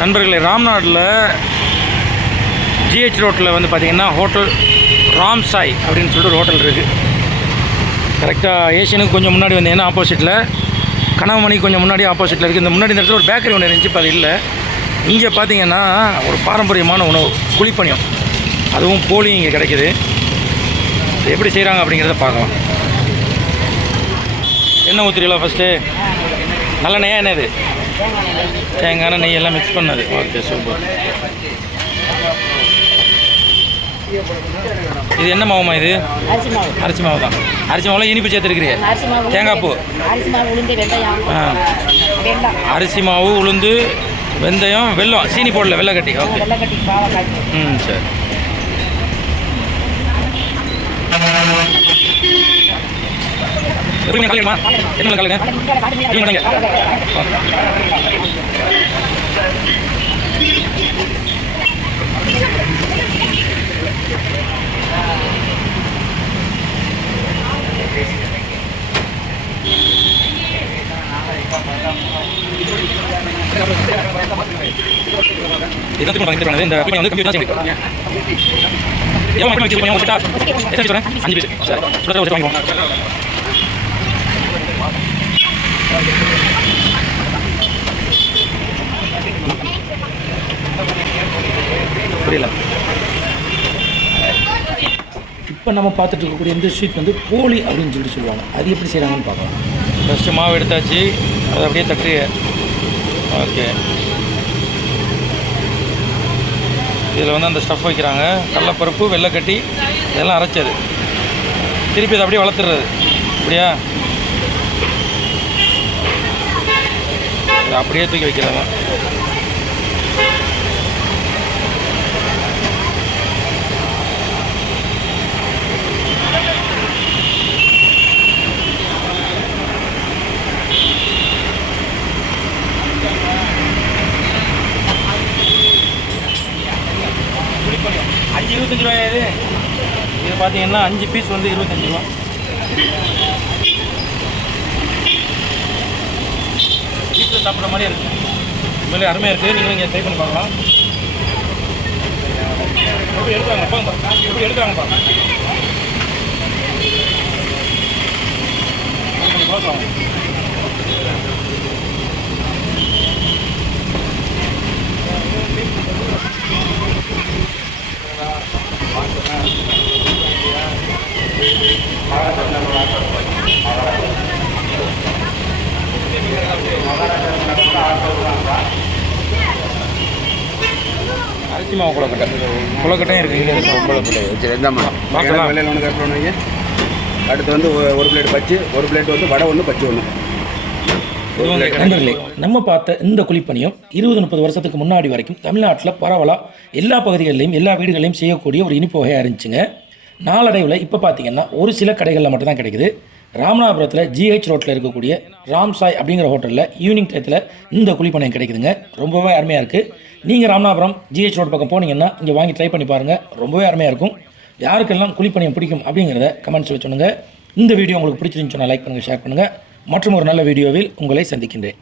நண்பர்களே, ராம்நாட்டில் ஜிஹெச் ரோட்டில் வந்து பார்த்திங்கன்னா ஹோட்டல் ராம் சாய் அப்படின்னு சொல்லிட்டு ஒரு ஹோட்டல் இருக்குது. கரெக்டாக ஏஷியனுக்கு கொஞ்சம் முன்னாடி வந்தீங்கன்னா ஆப்போசிட்டில், கனவுமணிக்கு கொஞ்சம் முன்னாடி ஆப்போசிட்டில் இருக்குது. இந்த முன்னாடி இந்த இடத்துல ஒரு பேக்கரி ஒன்று இருந்துச்சு, இப்போ அது இல்லை. இங்கே பார்த்திங்கன்னா ஒரு பாரம்பரியமான உணவு குழிப்பணியம், அதுவும் போலி இங்கே கிடைக்கிது. எப்படி செய்கிறாங்க அப்படிங்கிறத பார்க்கலாம். எண்ணெய் ஊற்றுறீங்களா ஃபஸ்ட்டு? நல்ல நெய்யா என்னது? தேங்காய் நெய் எல்லாம் மிக்ஸ் பண்ணது. Okay, super. இது என்ன மாவுமா? இது அரிசி மாவு தான். அரிசி மாவில் இனிப்பு சேர்த்துருக்கிறீங்க. தேங்காய் பூ, அரிசி மாவு, உளுந்து, வெந்தயம், வெல்லம், சீனி போடல, வெள்ளை கட்டி. ஓகே, சரி. எப்படி கல்லுமா? என்ன கல்லுங்க? இந்த புரியல. இப்போ நம்ம பார்த்துட்டு இருக்கக்கூடிய இந்த ஸ்வீட் வந்து போலி அப்படின்னு சொல்லுவாங்க. அது எப்படி செய்கிறாங்கன்னு பார்க்கலாம். ஃபஸ்ட்டு மாவு எடுத்தாச்சு, அதை அப்படியே தட்டு. ஓகே, இதில் வந்து அந்த ஸ்டஃப் வைக்கிறாங்க. கடலைப்பருப்பு, வெள்ளைக்கட்டி இதெல்லாம் அரைச்சது. திருப்பி அதை அப்படியே வளர்த்துறது. அப்படியா? அப்படியே தூக்கி வைக்கிறாங்க. அஞ்சு 25 ரூபாயா இது? இது பார்த்தீங்கன்னா 5 பீஸ் வந்து 25 ரூபா. வீட்டில் சாப்பிட்ற மாதிரியே இருக்குது. உண்மையிலே அருமையாக இருக்குது. நீங்களும் இங்கே ட்ரை பண்ணி பார்க்கலாம். எப்படி எடுத்தாங்கப்பா? எப்படி எடுத்தாங்கப்பா? பார்க்கலாம். அரிசி மாவு குளக்கட்டையும் இருக்குங்க. அடுத்து வந்து ஒரு பிளேட் பச்சு, ஒரு பிளேட் வந்து வடை ஒன்று, பச்சு ஒன்று. நண்பர்களே, நம்ம பார்த்த இந்த குழிப்பணியம் 20-30 வருஷத்துக்கு முன்னாடி வரைக்கும் தமிழ்நாட்டில் பரவலாக எல்லா பகுதிகளிலையும் எல்லா வீடுகளையும் செய்யக்கூடிய ஒரு இனிப்பு வகையாக இருந்துச்சுங்க. நாளடைவில் இப்போ பார்த்தீங்கன்னா ஒரு சில கடைகளில் மட்டும்தான் கிடைக்குது. ராமநாதபுரத்தில் ஜிஹெச் ரோட்டில் இருக்கக்கூடிய ராம் சாய் அப்படிங்கிற ஹோட்டலில் ஈவினிங் டயத்தில் இந்த குழிப்பணியம் கிடைக்குதுங்க. ரொம்பவே அருமையாக இருக்குது. நீங்கள் ராமநாதபுரம் ஜிஹெச் ரோட் பக்கம் போனீங்கன்னா இங்கே வாங்கி ட்ரை பண்ணி பாருங்கள். ரொம்பவே அருமையாக இருக்கும். யாருக்கெல்லாம் குழிப்பணியம் பிடிக்கும் அப்படிங்கிறத கமெண்ட்ஸில் சொல்லுங்கள். இந்த வீடியோ உங்களுக்கு பிடிச்சிருந்துச்சுன்னா லைக் பண்ணுங்கள், ஷேர் பண்ணுங்கள். மற்றும் ஒரு நல்ல வீடியோவில் உங்களை சந்திக்கின்றேன்.